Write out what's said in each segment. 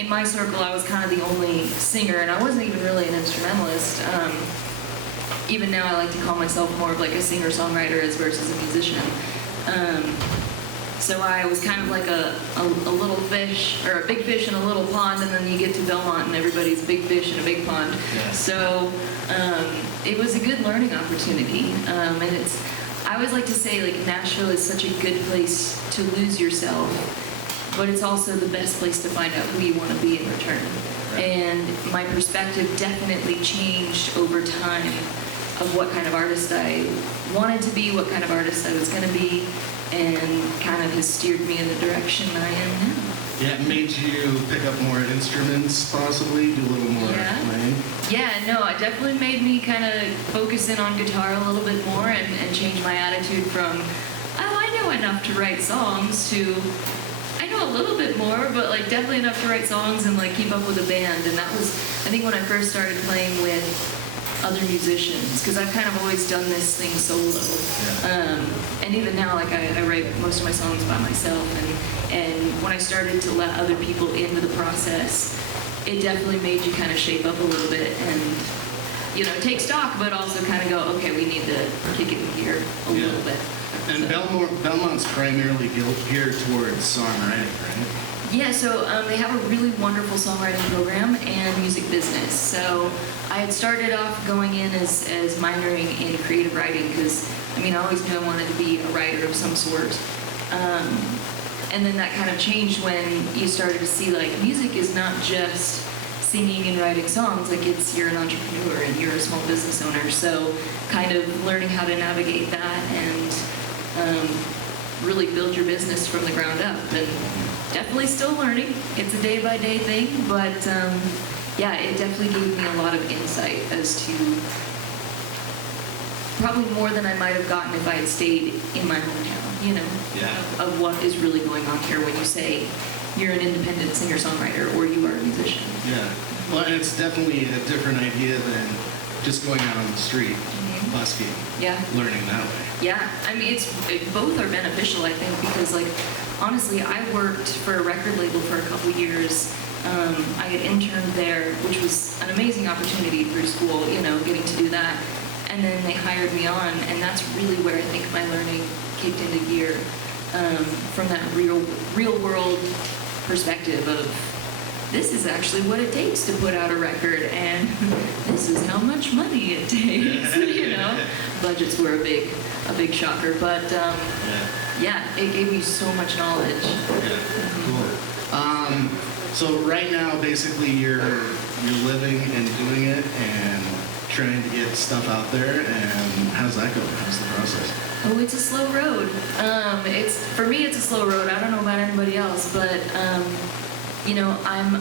in my circle, I was kind of the only singer, and I wasn't even really an instrumentalist. Even now, I like to call myself more of like a singer-songwriter as versus a musician. So I was kind of like a little fish, or a big fish in a little pond, and then you get to Belmont and everybody's a big fish in a big pond. Yeah. So it was a good learning opportunity. And I always like to say, like, Nashville is such a good place to lose yourself, but it's also the best place to find out who you want to be in return. Right. And my perspective definitely changed over time of what kind of artist I wanted to be, what kind of artist I was going to be, and kind of has steered me in the direction I am now. Yeah, it made you pick up more instruments, possibly, do a little more playing. Yeah, no, it definitely made me kind of focus in on guitar a little bit more and change my attitude from, oh, I know enough to write songs, to I know a little bit more, but like definitely enough to write songs and like keep up with a band. And that was, I think, when I first started playing with other musicians, because I've kind of always done this thing solo. Yeah. And even now, like I write most of my songs by myself, and when I started to let other people into the process, it definitely made you kind of shape up a little bit and, you know, take stock, but also kind of go, okay, we need to kick it in gear a little bit. And so. Belmont's primarily geared towards songwriting, right? Yeah, so they have a really wonderful songwriting program and music business. So I had started off going in as minoring in creative writing because, I mean, I always knew I wanted to be a writer of some sort. And then that kind of changed when you started to see, like, music is not just singing and writing songs. Like, you're an entrepreneur and you're a small business owner. So kind of learning how to navigate that and really build your business from the ground up. And definitely still learning. It's a day-by-day thing, but yeah, it definitely gave me a lot of insight as to probably more than I might have gotten if I had stayed in my hometown, you know, of what is really going on here when you say you're an independent singer-songwriter or you are a musician. Yeah, well, and it's definitely a different idea than just going out on the street, busking, learning that way. Yeah, I mean, both are beneficial, I think, because, like, honestly, I worked for a record label for a couple years. I had interned there, which was an amazing opportunity through school, you know, getting to do that. And then they hired me on, and that's really where I think my learning kicked into gear, from that real world perspective of, this is actually what it takes to put out a record, and this is how much money it takes, you know? Budgets were a big shocker, but yeah, it gave me so much knowledge. Yeah, cool. So right now, basically, you're living and doing it and trying to get stuff out there, and how's that going? How's the process? Oh, it's a slow road. For me, it's a slow road. I don't know about anybody else, but you know, I'm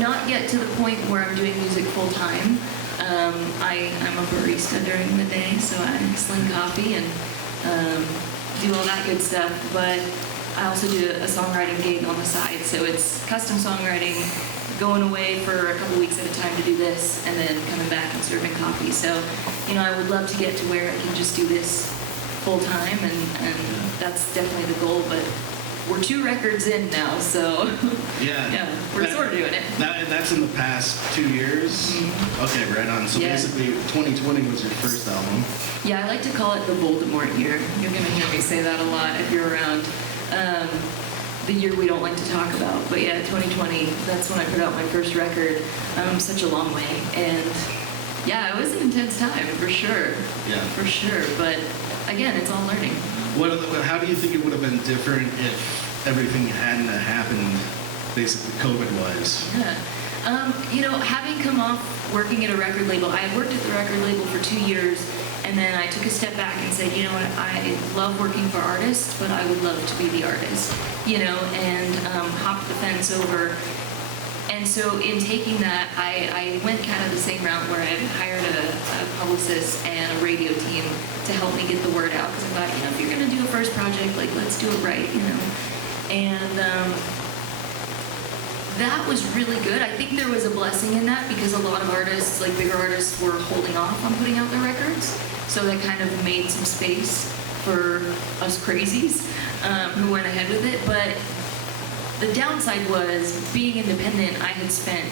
not yet to the point where I'm doing music full time. I'm a barista during the day, so I sling coffee and do all that good stuff. But I also do a songwriting gig on the side, so it's custom songwriting, going away for a couple weeks at a time to do this, and then coming back and serving coffee. So, you know, I would love to get to where I can just do this full time, and that's definitely the goal. But we're 2 records in now, so yeah, we're sort of doing it. That's in the past 2 years? Mm-hmm. Okay, right on. So basically, 2020 was your first album. Yeah, I like to call it the Voldemort year. You're going to hear me say that a lot if you're around. The year we don't like to talk about. But yeah, 2020, that's when I put out my first record. Such a long way. And yeah, it was an intense time, for sure. Yeah. For sure. But again, it's all learning. How do you think it would have been different if everything hadn't happened, basically COVID-wise? Yeah. You know, having come off working at a record label, I had worked at the record label for 2 years, and then I took a step back and said, you know what, I love working for artists, but I would love to be the artist, you know, and hopped the fence over. And so in taking that, I went kind of the same route where I hired a publicist and a radio team to help me get the word out, because I thought, you know, if you're going to do a first project, like, let's do it right, you know. And that was really good. I think there was a blessing in that because a lot of artists, like bigger artists, were holding off on putting out their records. So that kind of made some space for us crazies who went ahead with it. But the downside was being independent. I had spent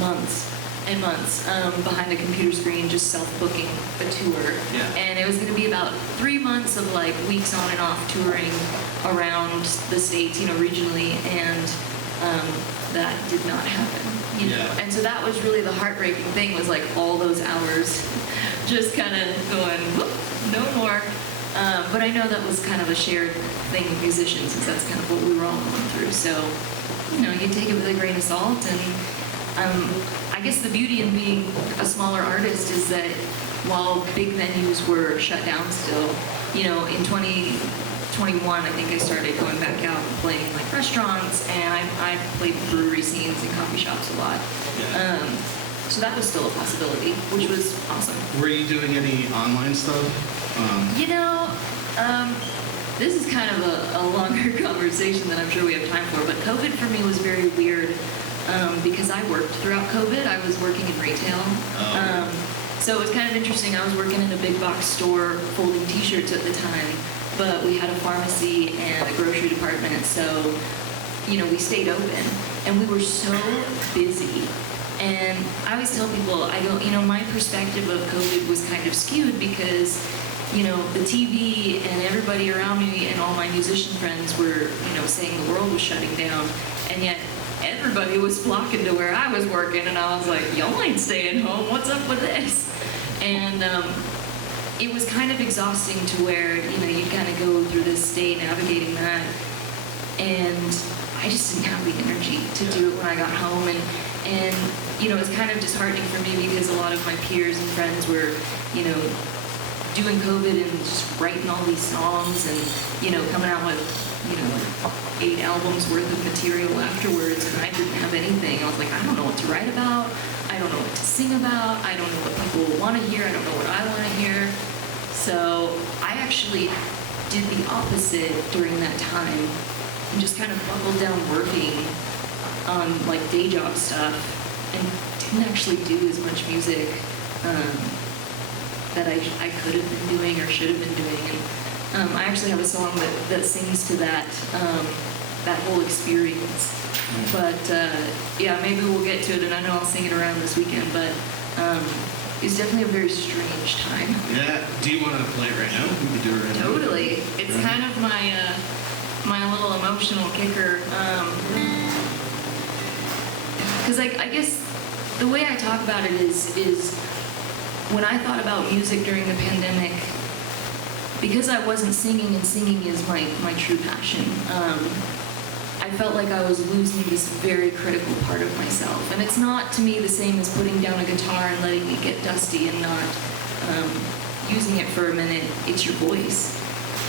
months and months behind a computer screen just self-booking a tour. Yeah. And it was going to be about 3 months of like weeks on and off touring around the States, regionally, and that did not happen. Yeah. And so that was really the heartbreaking thing, was like all those hours just kind of going, whoop, no more. But I know that was kind of a shared thing with musicians, since that's kind of what we were all going through. So, you take it with a grain of salt. And I guess the beauty in being a smaller artist is that while big venues were shut down still, in 2021, I think I started going back out and playing like restaurants, and I played brewery scenes and coffee shops a lot. Yeah. So that was still a possibility, which was awesome. Were you doing any online stuff? This is kind of a longer conversation than I'm sure we have time for, but COVID for me was very weird because I worked throughout COVID. I was working in retail. So it was kind of interesting. I was working in a big box store folding t-shirts at the time, but we had a pharmacy and a grocery department, so we stayed open, and we were so busy. And I always tell people, my perspective of COVID was kind of skewed because, the TV and everybody around me and all my musician friends were, saying the world was shutting down, and yet everybody was flocking to where I was working, and I was like, y'all ain't staying home, what's up with this? And it was kind of exhausting to where, you kind of go through this state navigating that, and I just didn't have the energy to do it when I got home, and it was kind of disheartening for me because a lot of my peers and friends were, doing COVID and just writing all these songs and, coming out with, 8 albums worth of material afterwards, and I didn't have anything. I was like, I don't know what to write about. I don't know what to sing about. I don't know what people want to hear. I don't know what I want to hear. So I actually did the opposite during that time and just kind of buckled down working on like day job stuff and didn't actually do as much music that I could have been doing or should have been doing. And I actually have a song that sings to that whole experience. But yeah, maybe we'll get to it, and I know I'll sing it around this weekend, but it's definitely a very strange time. Yeah. Do you want to play it right now? We could do it right now. Totally. It's kind of my little emotional kicker. Because I guess the way I talk about it is when I thought about music during the pandemic, because I wasn't singing, and singing is my true passion, I felt like I was losing this very critical part of myself. And it's not, to me, the same as putting down a guitar and letting it get dusty and not using it for a minute. It's your voice,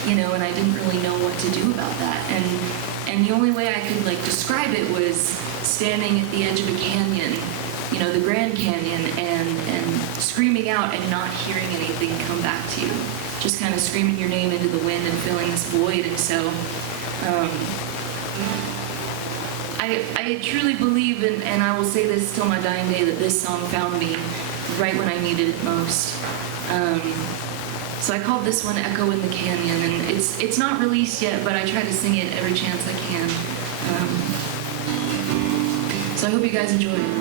and I didn't really know what to do about that. And the only way I could describe it was standing at the edge of a canyon, the Grand Canyon, and screaming out and not hearing anything come back to you. Just kind of screaming your name into the wind and filling this void. And so I truly believe, and I will say this till my dying day, that this song found me right when I needed it most. So I called this one Echo in the Canyon, and it's not released yet, but I try to sing it every chance I can. So I hope you guys enjoy it.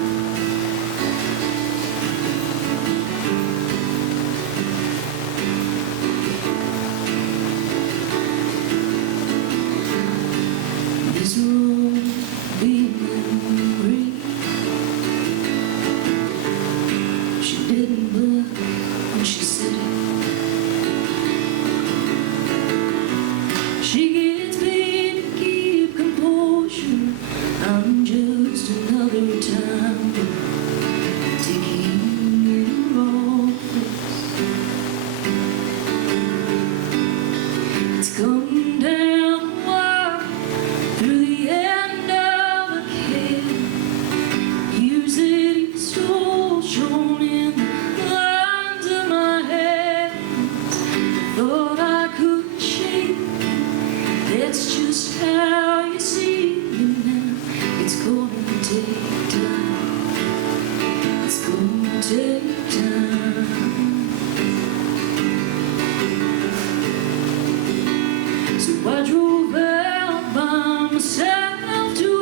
I drove out by myself to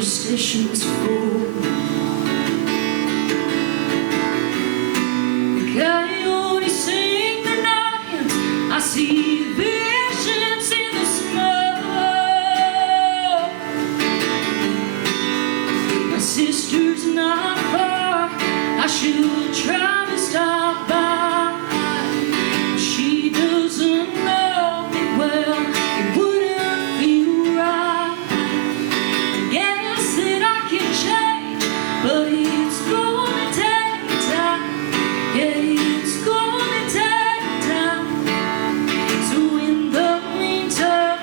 superstitions full. The coyotes sing their night hymns. I see visions in the smoke. My sister's not far. I should try to stop by. She doesn't know me well. It wouldn't feel right. Yes, that I can change, but it's gonna take time. Yeah, it's gonna take time. So in the meantime,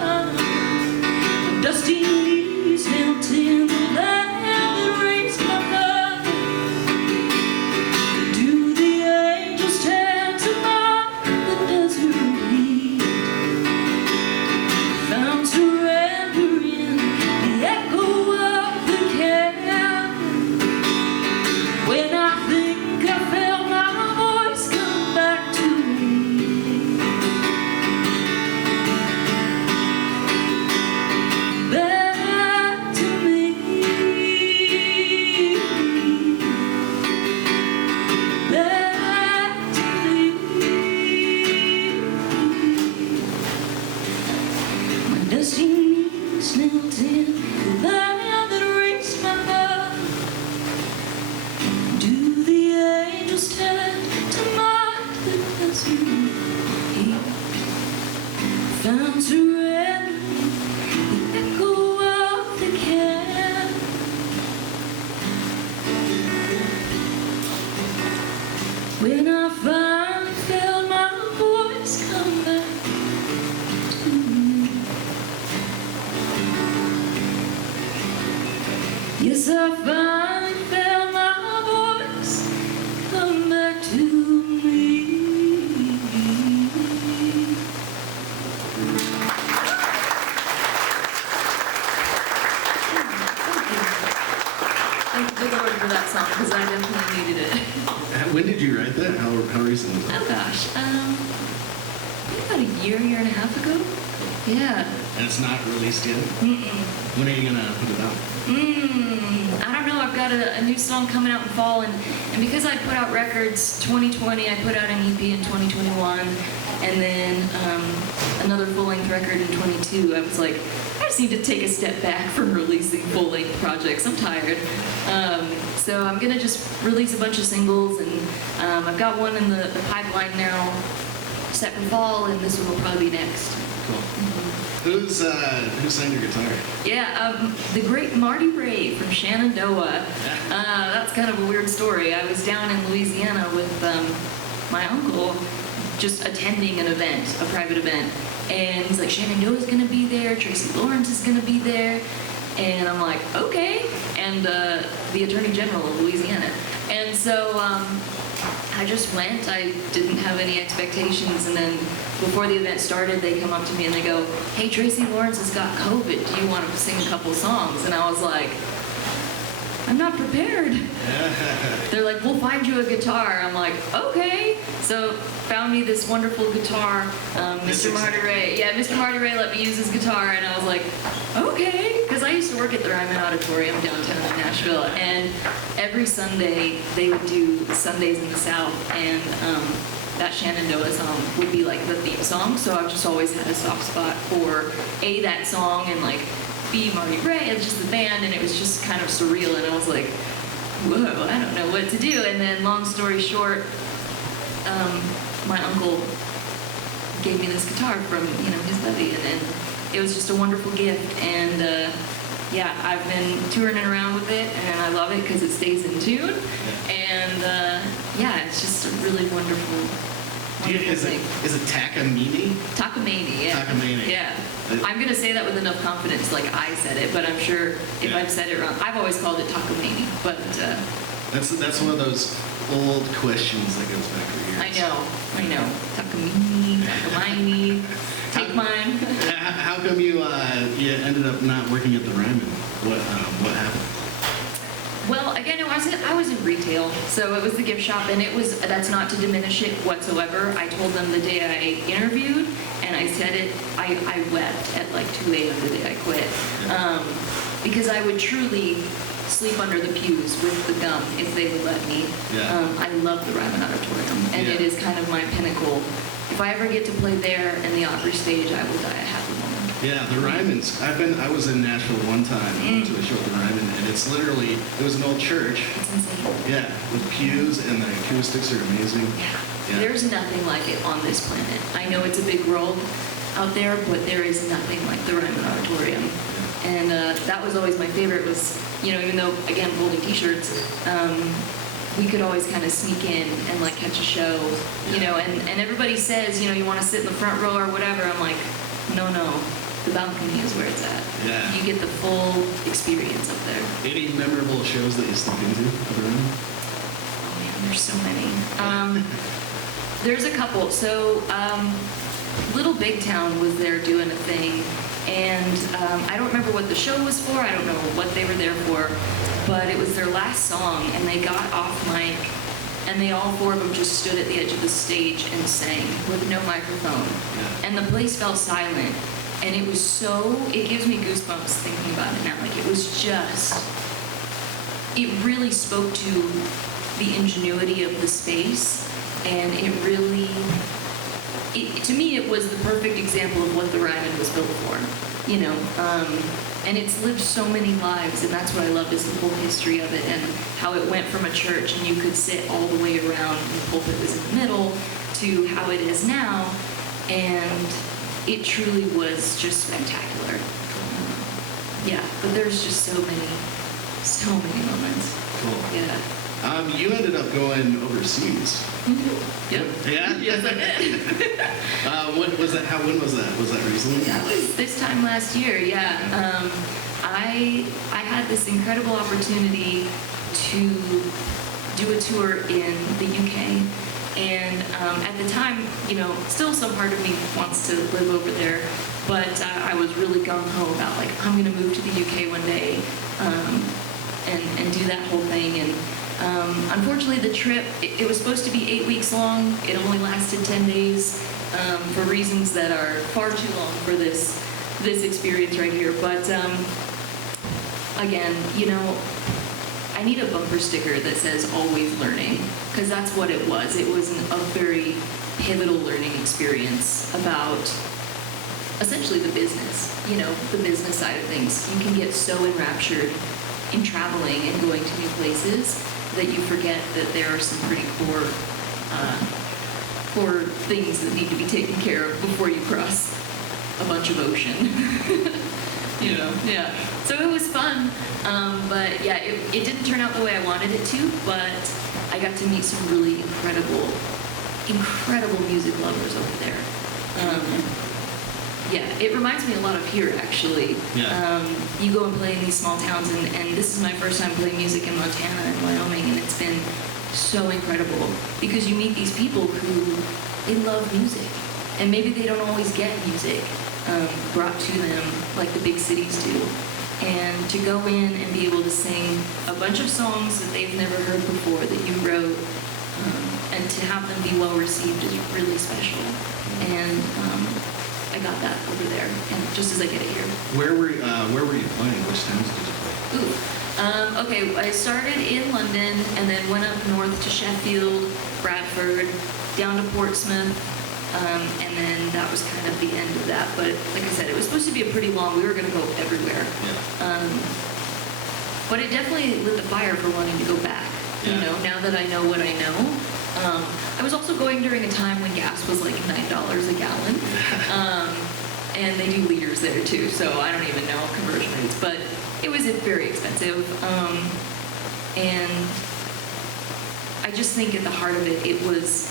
my dusty knees knelt in the land that raised my blood. Do the angels tend to mark the desert heat? Found surrender in the echo of the canyon. When I think I felt my voice come back to me. Back to me. Back to me. My dusty knees knelt in the land that raised my blood. Do the angels tend to mark the desert heat? Found surrender, the echo of the canyon. When I finally felt my voice come back to me. Yes, I finally felt my voice come back to me. Thank you, Lord, for that song, because I definitely needed it. When did you write that? How recent was that? Oh gosh, I think about a year and a half ago. Yeah. And it's not released yet? Mm-mm. When are you gonna put it out? I don't know. I've got a new song coming out in fall, and because I put out records 2020, I put out an EP in 2021, and then another full-length record in 22. I was like, I just need to take a step back from releasing full-length projects. I'm tired. So I'm gonna just release a bunch of singles, and I've got one in the pipeline now, set for fall, and this one will probably be next. Cool. Who sang your guitar? Yeah, the great Marty Ray from Shenandoah. That's kind of a weird story. I was down in Louisiana with my uncle, just attending an event, a private event, and he's like, Shenandoah's gonna be there, Tracy Lawrence is gonna be there, and I'm like, okay, and the Attorney General of Louisiana. And so I just went. I didn't have any expectations, and then before the event started, they come up to me and they go, hey, Tracy Lawrence has got COVID. Do you want to sing a couple songs? And I was like, I'm not prepared. They're like, we'll find you a guitar. I'm like, okay. So found me this wonderful guitar, Mr. Marty Ray. Yeah, Mr. Marty Ray let me use his guitar, and I was like, okay. Because I used to work at the Ryman Auditorium downtown in Nashville, and every Sunday they would do Sundays in the South, and that Shenandoah song would be like the theme song. So I've just always had a soft spot for that song, and like B, Marty Ray, it's just the band, and it was just kind of surreal, and I was like, whoa, I don't know what to do. And then long story short, my uncle gave me this guitar from his buddy, and then it was just a wonderful gift. And yeah, I've been touring it around with it, and I love it because it stays in tune. And yeah, it's just a really wonderful thing. Is it Takamine? Takamine, yeah. Takamine. Yeah. I'm going to say that with enough confidence, like I said it, but I'm sure if I've said it wrong. I've always called it Takamine, but... That's one of those old questions that goes back for years. I know. Takamine. Take mine. How come you ended up not working at the Ryman? What happened? Well, again, I was in retail, so it was the gift shop, and that's not to diminish it whatsoever. I told them the day I interviewed, and I said it, I wept at like 2 a.m. the day I quit. because I would truly sleep under the pews with the gum if they would let me. Yeah. I love the Ryman Auditorium, and it Yeah. is kind of my pinnacle. If I ever get to play there and the Opry stage, I will die a happy woman. Yeah, the Ryman's. I was in Nashville one time. I went to a show at the Ryman, and it's literally, it was an old church. It's insane. Yeah, with pews, and the acoustics are amazing. Yeah. There's nothing like it on this planet. I know it's a big world out there, but there is nothing like the Ryman Auditorium. And that was always my favorite was, even though, again, holding t-shirts, we could always kind of sneak in and like catch a show, and everybody says, you want to sit in the front row or whatever. I'm like, no, the balcony is where it's at. Yeah. You get the full experience up there. Any memorable shows that you snuck into at the Ryman? Oh man, there's so many. There's a couple. So, Little Big Town was there doing a thing, and I don't remember what the show was for. I don't know what they were there for, but it was their last song, and they got off mic, and they all four of them just stood at the edge of the stage and sang with no microphone, Yeah. and the place fell silent, and it was it gives me goosebumps thinking about it now. Like it really spoke to the ingenuity of the space, and to me, it was the perfect example of what the Ryman was built for, and it's lived so many lives, and that's what I loved is the whole history of it and how it went from a church and you could sit all the way around and the pulpit was in the middle to how it is now, and it truly was just spectacular. Yeah, but there's just so many moments. Cool. Yeah. You ended up going overseas. Yep. Yeah? Yes, I did. When was that? When was that? Was that recently? That was this time last year, yeah. I had this incredible opportunity to do a tour in the UK, and at the time, still some part of me wants to live over there, but I was really gung-ho about like, I'm gonna move to the UK one day, and do that whole thing, and unfortunately the trip, it was supposed to be 8 weeks long. It only lasted 10 days for reasons that are far too long for this experience right here. But again, I need a bumper sticker that says always learning, because that's what it was. It was a very pivotal learning experience about essentially the business, the business side of things. You can get so enraptured in traveling and going to new places that you forget that there are some pretty core things that need to be taken care of before you cross a bunch of ocean. Yeah. So it was fun, but yeah, it didn't turn out the way I wanted it to, but I got to meet some really incredible music lovers over there. Yeah, it reminds me a lot of here, actually. Yeah. You go and play in these small towns, and this is my first time playing music in Montana and Wyoming, and it's been so incredible because you meet these people who, they love music, and maybe they don't always get music brought to them like the big cities do. And to go in and be able to sing a bunch of songs that they've never heard before that you wrote, and to have them be well received is really special. And I got that over there, and just as I get it here. Where were you playing? Which towns did you play? Ooh. Okay, I started in London and then went up north to Sheffield, Bradford, down to Portsmouth, and then that was kind of the end of that. But like I said, it was supposed to be a pretty long, we were going to go everywhere. Yeah. But it definitely lit the fire for wanting to go back, Yeah. now that I know what I know. I was also going during a time when gas was like $9 a gallon. And they do liters there too, so I don't even know conversion rates, but it was very expensive. And I just think at the heart of it, it was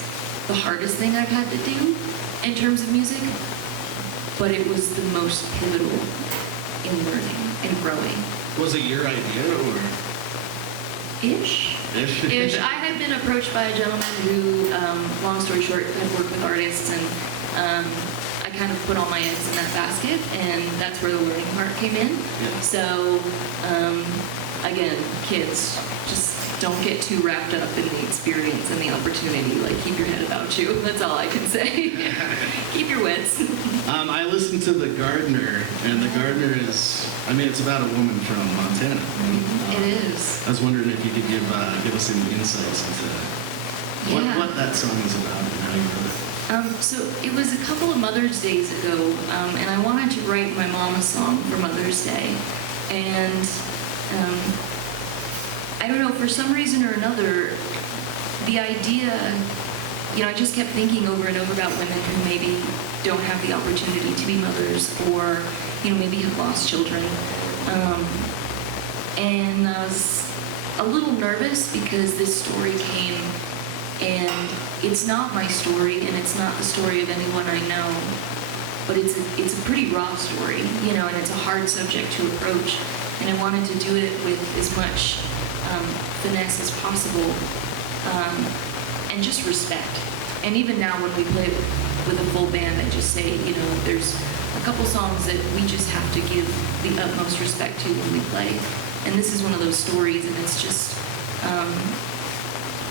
the hardest thing I've had to do in terms of music, but it was the most pivotal in learning and growing. Was it your idea or? Ish. Ish. I had been approached by a gentleman who, long story short, had worked with artists, and I kind of put all my eggs in that basket, and that's where the learning part came in. Yeah. So, again, kids, just don't get too wrapped up in the experience and the opportunity. Like, keep your head about you. That's all I can say. Keep your wits. I listened to The Gardener, and The Gardener is, I mean, it's about a woman from Montana. It is. I was wondering if you could give us any insights into what that song is about and how you wrote it. So it was a couple of Mother's Days ago, and I wanted to write my mom a song for Mother's Day. And I don't know, for some reason or another, the idea, I just kept thinking over and over about women who maybe don't have the opportunity to be mothers, or, maybe have lost children. And I was a little nervous because this story came, and it's not my story, and it's not the story of anyone I know, but it's a pretty raw story, and it's a hard subject to approach, and I wanted to do it with as much finesse as possible, and just respect. And even now when we play with a full band, I just say, there's a couple songs that we just have to give the utmost respect to when we play, and this is one of those stories, and it's just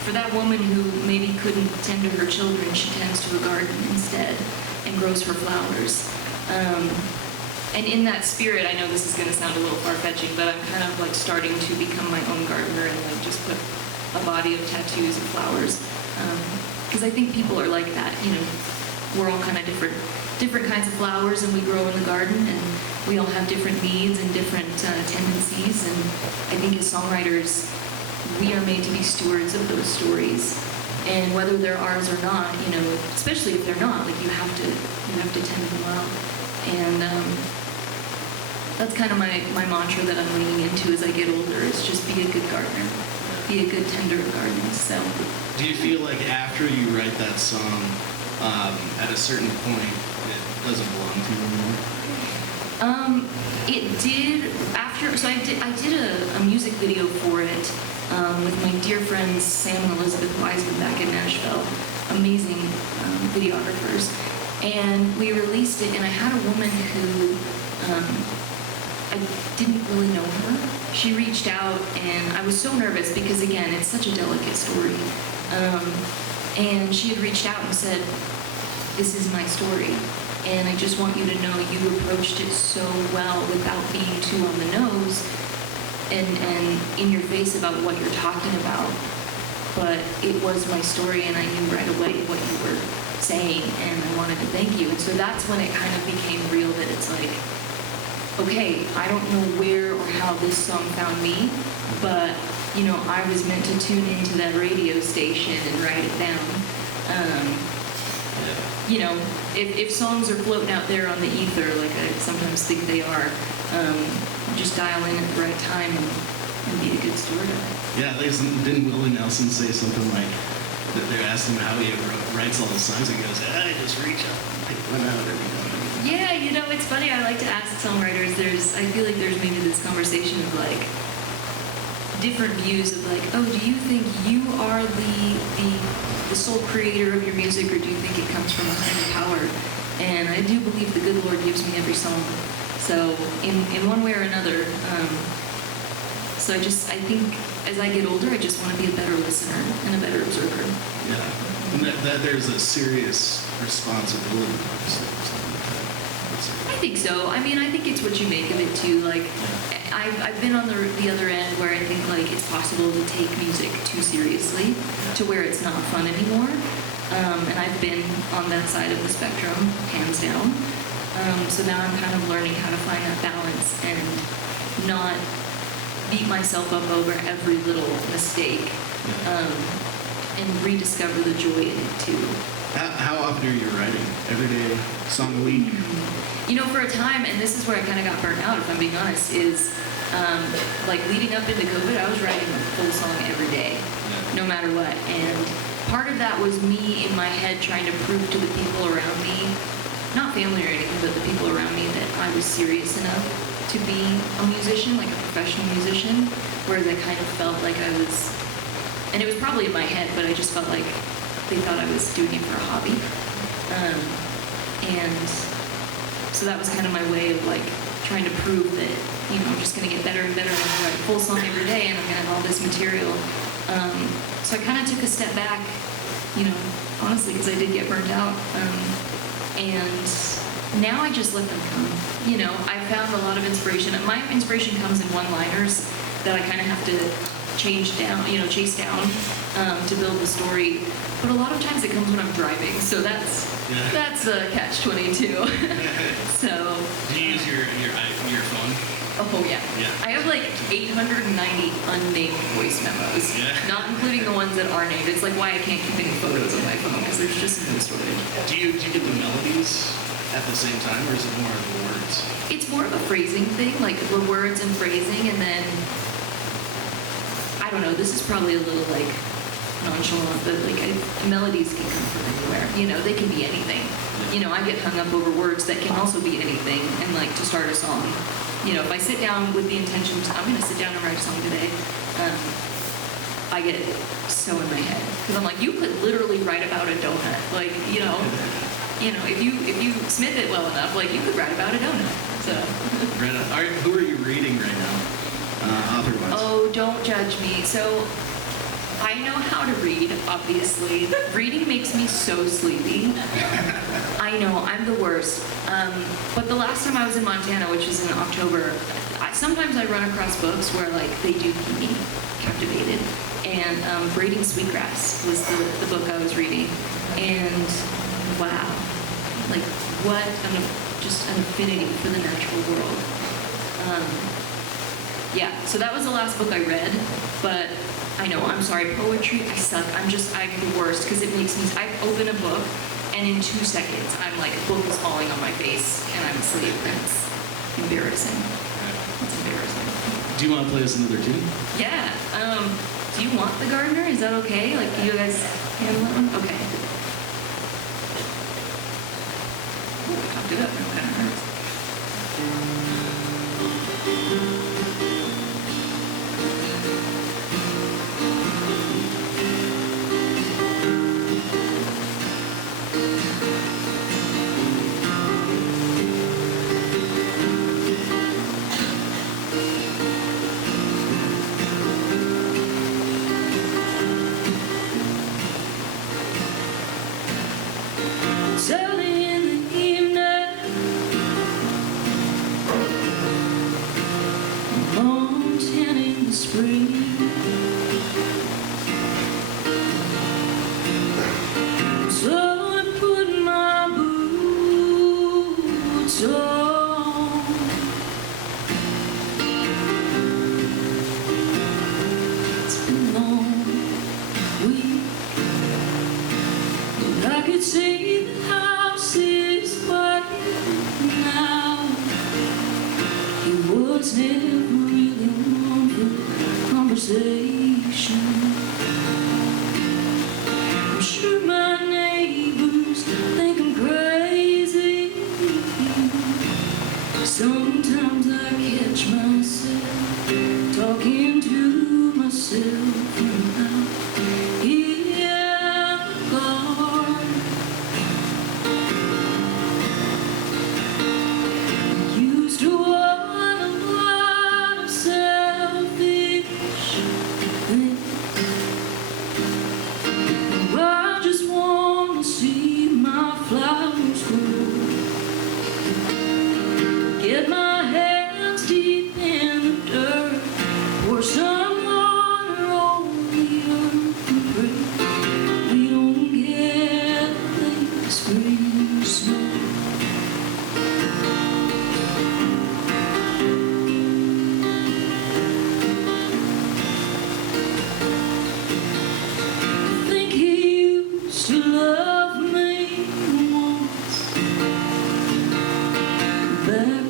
for that woman who maybe couldn't tend to her children, she tends to a garden instead and grows her flowers. And in that spirit, I know this is going to sound a little far-fetching, but I'm kind of like starting to become my own gardener and like just put a body of tattoos and flowers. Because I think people are like that, we're all kind of different kinds of flowers, and we grow in the garden, and we all have different needs and different tendencies. And I think as songwriters, we are made to be stewards of those stories, and whether they're ours or not, especially if they're not, like you have to tend them well. And that's kind of my mantra that I'm leaning into as I get older, is just be a good gardener, be a good tender of gardens. So, do you feel like after you write that song, at a certain point, it doesn't belong to you anymore? It did after. So I did a music video for it. With my dear friends Sam and Elizabeth Wiseman back in Nashville, amazing videographers, and we released it. And I had a woman who I didn't really know her. She reached out, and I was so nervous because, again, it's such a delicate story. And she had reached out and said, "This is my story, and I just want you to know you approached it so well without being too on the nose and in your face about what you're talking about, but it was my story, and I knew right away what you were saying, and I wanted to thank you." And so that's when it kind of became real, that it's like, okay, I don't know where or how this song found me, but, I was meant to tune into that radio station and write it down. If songs are floating out there on the ether, like I sometimes think they are, just dial in at the right time and be a good steward of it. Yeah, didn't Willie Nelson say something like that? They asked him how he writes all the songs, and he goes, "I just reach out and pick one out every now and then." Yeah, it's funny. I like to ask songwriters. I feel like there's maybe this conversation of like different views of like, oh, do you think you are the sole creator of your music, or do you think it comes from a higher power? And I do believe the good Lord gives me every song. So in one way or another, so I think as I get older, I just want to be a better listener and a better observer. Yeah, and that there's a serious responsibility, obviously. I think so. I mean, I think it's what you make of it too. Like, I've been on the other end where I think like it's possible to take music too seriously, to where it's not fun anymore. And I've been on that side of the spectrum, hands down. So now I'm kind of learning how to find that balance and not beat myself up over every little mistake, and rediscover the joy in it too. How often are you writing? Every day, song a week? For a time, and this is where I kind of got burnt out, if I'm being honest, is like leading up into COVID, I was writing a full song every day, no matter what. And part of that was me in my head trying to prove to the people around me, not family or anything, but the people around me, that I was serious enough to be a musician, like a professional musician, whereas I kind of felt like I was, and it was probably in my head, but I just felt like they thought I was doing it for a hobby. And so that was kind of my way of like trying to prove that, I'm just going to get better and better, and I'm going to write a full song every day, and I'm going to have all this material. So I kind of took a step back, you know, honestly, because I did get burnt out. And now I just let them come. You know, I found a lot of inspiration. My inspiration comes in one-liners that I kind of have to chase down to build the story. But a lot of times it comes when I'm driving, so that's a catch-22. So. Do you use your phone? Oh yeah. I have like 890 unnamed voice memos, not including the ones that are named. It's like why I can't keep any photos on my phone because there's just no storage. Do you get the melodies at the same time, or is it more of the words? It's more of a phrasing thing, like the words and phrasing, and then I don't know. This is probably a little like nonchalant, but like melodies can come from anywhere. You know, they can be anything. You know, I get hung up over words that can also be anything, and like to start a song. You know, if I sit down with the intention I'm going to sit down and write a song today, I get so in my head because I'm like, you could literally write about a donut, like you know, if you smith it well enough, like you could write about a donut. So. Who are you reading right now, author-wise? Oh, don't judge me. So. I know how to read, obviously. Reading makes me so sleepy. I know, I'm the worst. But the last time I was in Montana, which was in October, sometimes I run across books where like they do keep me captivated. And Braiding Sweetgrass was the book I was reading. And wow, like what just an affinity for the natural world. Yeah, so that was the last book I read, but I know, I'm sorry, poetry, I suck. I'm the worst because it makes me, I open a book and in 2 seconds, I'm like, a book is falling on my face and I'm asleep and it's embarrassing. It's embarrassing. Do you want to play us another tune? Yeah, do you want The Gardener? Is that okay? Like, do you guys handle that one? Okay. Oh, I cocked it up, now it kind of hurts. Early in the evening, Montana in the spring. So I put my boots on. It's been a long week, and I could see the house is quiet now. It was never really one for conversation. I'm sure my neighbors think I'm crazy. Sometimes I catch myself talking to myself about here gone. Used to want a lot of selfish things. I just want to see my flowers grow. Get my